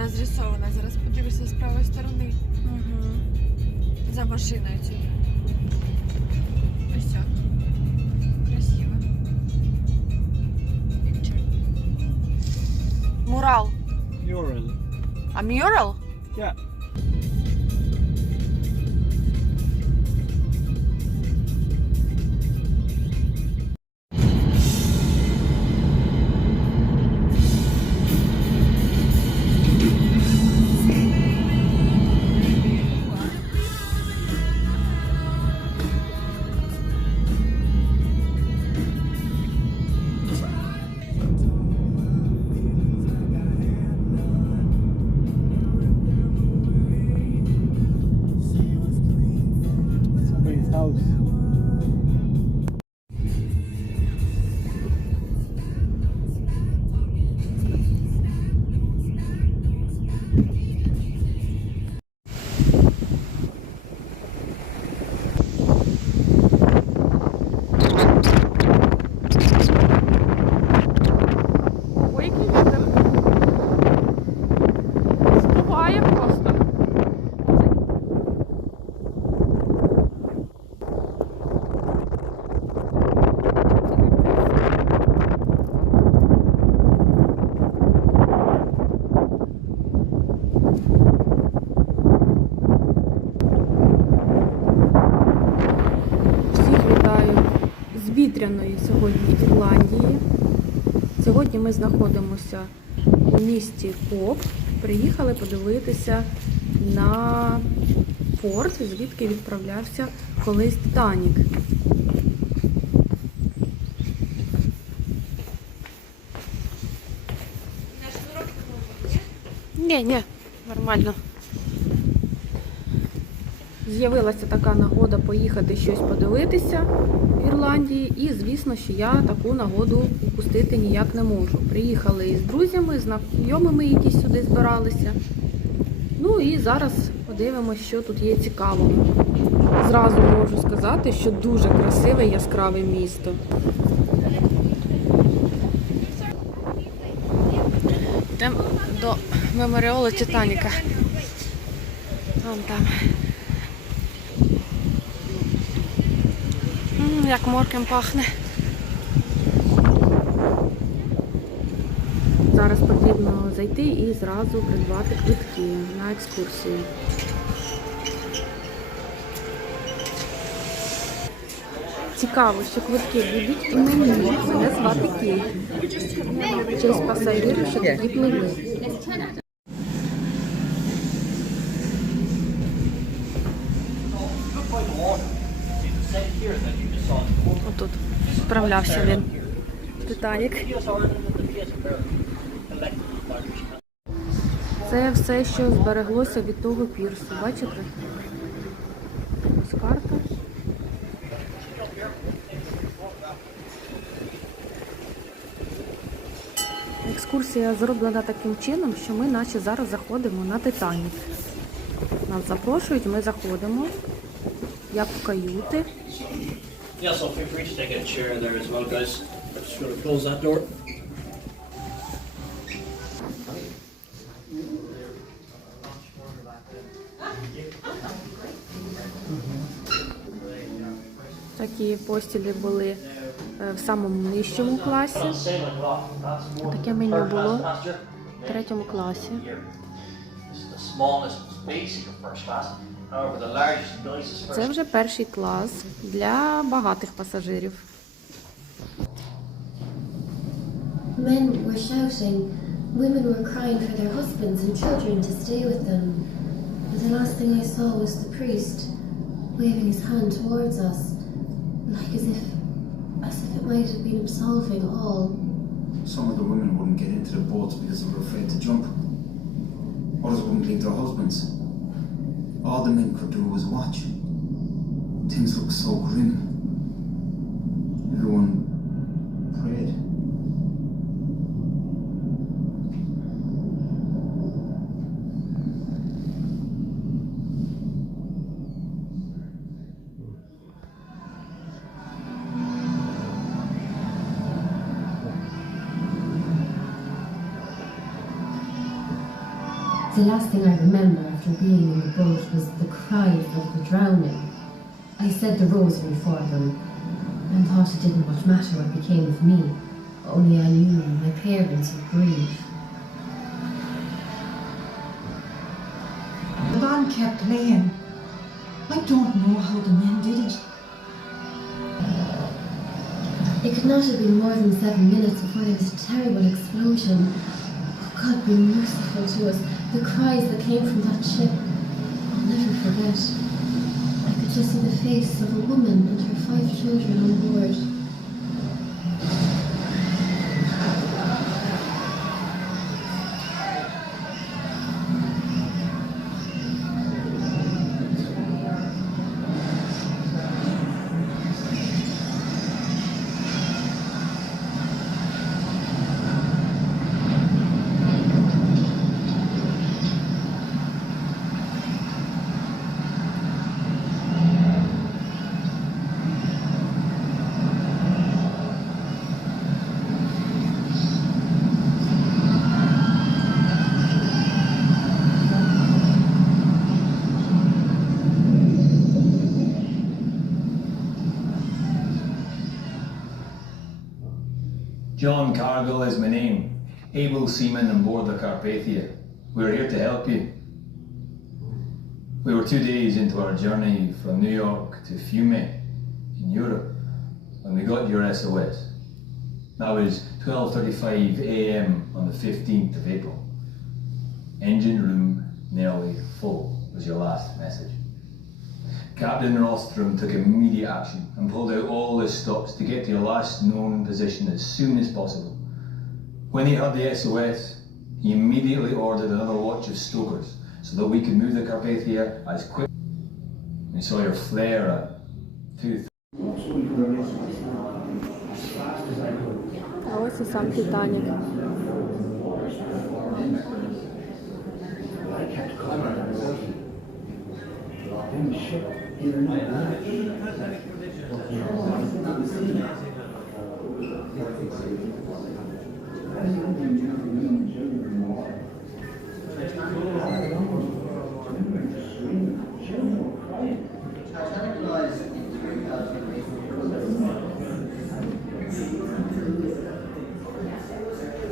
розрисована. Зараз подивишся з правої сторони. Угу. За машиною цією. Ось так. Красиво. Picture. Мурал. Mural. А мюрал? Yeah. Сьогодні ми знаходимося у місті Коп. Приїхали подивитися на порт, звідки відправлявся колись Титанік. Ні, ні, нормально. З'явилася така нагода поїхати щось подивитися в Ірландії, і звісно, що я таку нагоду упустити ніяк не можу. Приїхали із друзями, знайомими, які сюди збиралися. Ну і зараз подивимося, що тут є цікавого. Зразу можу сказати, що дуже красиве яскраве місто. Йдемо до меморіалу Титаніка. Вон там. Як морком пахне. Зараз потрібно зайти і зразу придбати квитки на екскурсію. Цікаво, що квитки будуть і мені. Мене звати Кейт. Честь пасажирів, що тоді пливли. Справлявся він. Титанік. Це все, що збереглося від того пірсу. Бачите? Ось карта. Екскурсія зроблена таким чином, що ми наче зараз заходимо на Титанік. Нас запрошують, ми заходимо. Як в каюти. Yeah, so feel free to take a chair there as well, guys. Just gonna close that door. Такі постілі були е, в самому нижчому класі. Таке меню було в третьому класі. Це вже перший клас для багатих пасажирів. Men were shouting, women were crying for their husbands and children to stay with them. But the last thing I saw was the priest waving his hand towards us, like as if as if it might have been absolving all. Some of the women wouldn't get into the boats because they were afraid to jump. Others wouldn't leave their husbands. All the men could do was watch. Things looked so grim. Everyone The last thing I remember after being in the boat was the cries of the drowning. I said the rosary for them and thought it didn't much matter what became of me, only I knew my parents would grieve. The band kept playing. I don't know how the men did it. It could not have been more than seven minutes before there was a terrible explosion. God be merciful to us. The cries that came from that ship, I'll never forget. I could just see the face of a woman and her five children on board. John Cargill is my name, able seaman on board the Carpathia. We're here to help you. We were two days into our journey from New York to Fiume in Europe when we got your SOS. That was 12:35 a.m. on the 15th of April. Engine room nearly full was your last message. Captain Rostrom took immediate action and pulled out all the stops to get to your last known position as soon as possible. When he heard the SOS, he immediately ordered another watch of stokers so that we could move the Carpathia as quick. We saw your flare at two А ось і сам Титанік.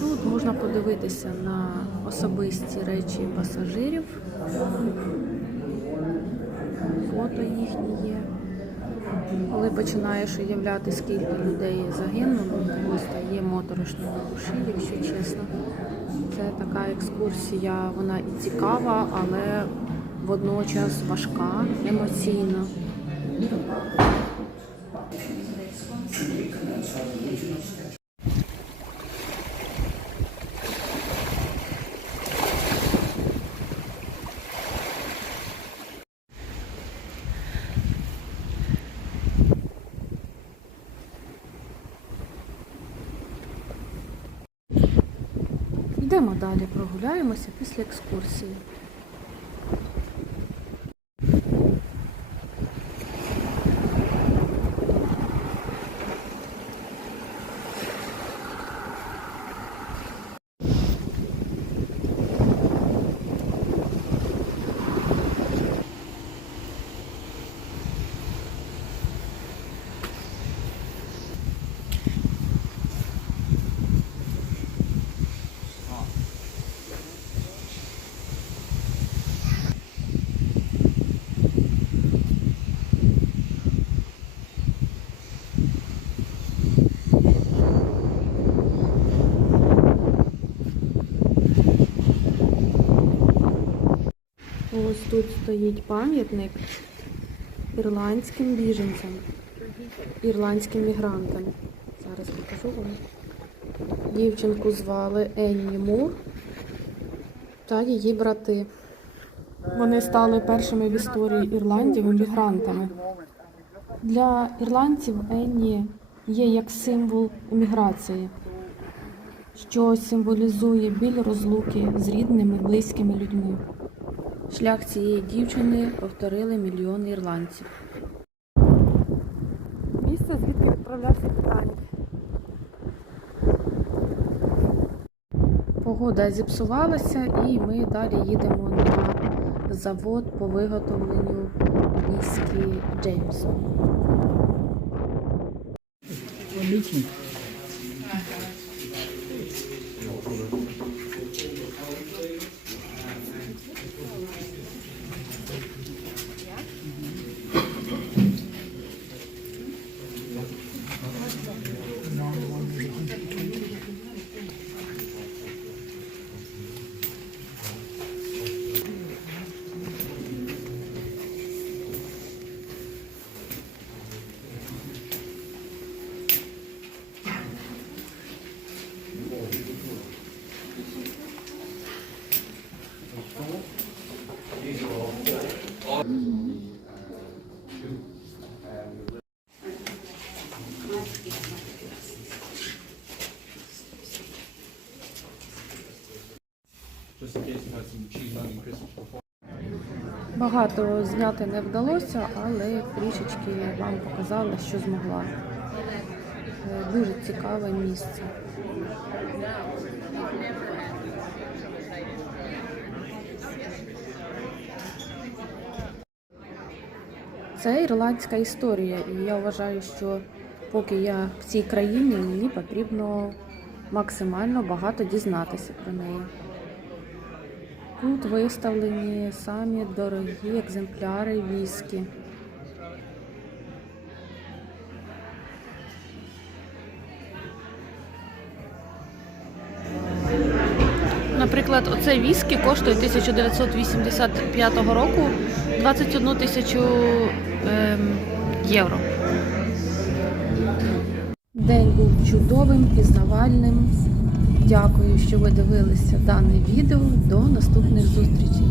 Тут можна подивитися на особисті речі пасажирів. Їхні є. Коли починаєш уявляти, скільки людей загинуло, то стає моторошно на душі, якщо чесно. Це така екскурсія, вона і цікава, але водночас важка емоційно. Йдемо далі, прогуляємося після екскурсії. Ось тут стоїть пам'ятник ірландським біженцям, ірландським мігрантам. Зараз покажу вам. Дівчинку звали Енні Мур та її брати. Вони стали першими в історії Ірландії емігрантами. Для ірландців Енні є як символ еміграції, що символізує біль розлуки з рідними, близькими людьми. Шлях цієї дівчини повторили мільйони ірландців. Місце, звідки відправлявся Титанік. Погода Погода зіпсувалася, і ми далі їдемо на завод по виготовленню віскі Джеймсон. Багато зняти не вдалося, але трішечки вам показала, що змогла. Е, Дуже цікаве місце. Це ірландська історія, і я вважаю, що поки я в цій країні, мені потрібно максимально багато дізнатися про неї. Тут виставлені самі дорогі екземпляри віскі. Наприклад, оце віскі коштує 1985 року 21 тисячу ем, євро. День був чудовим, пізнавальним. Дякую, що ви дивилися дане відео. До наступних зустрічей.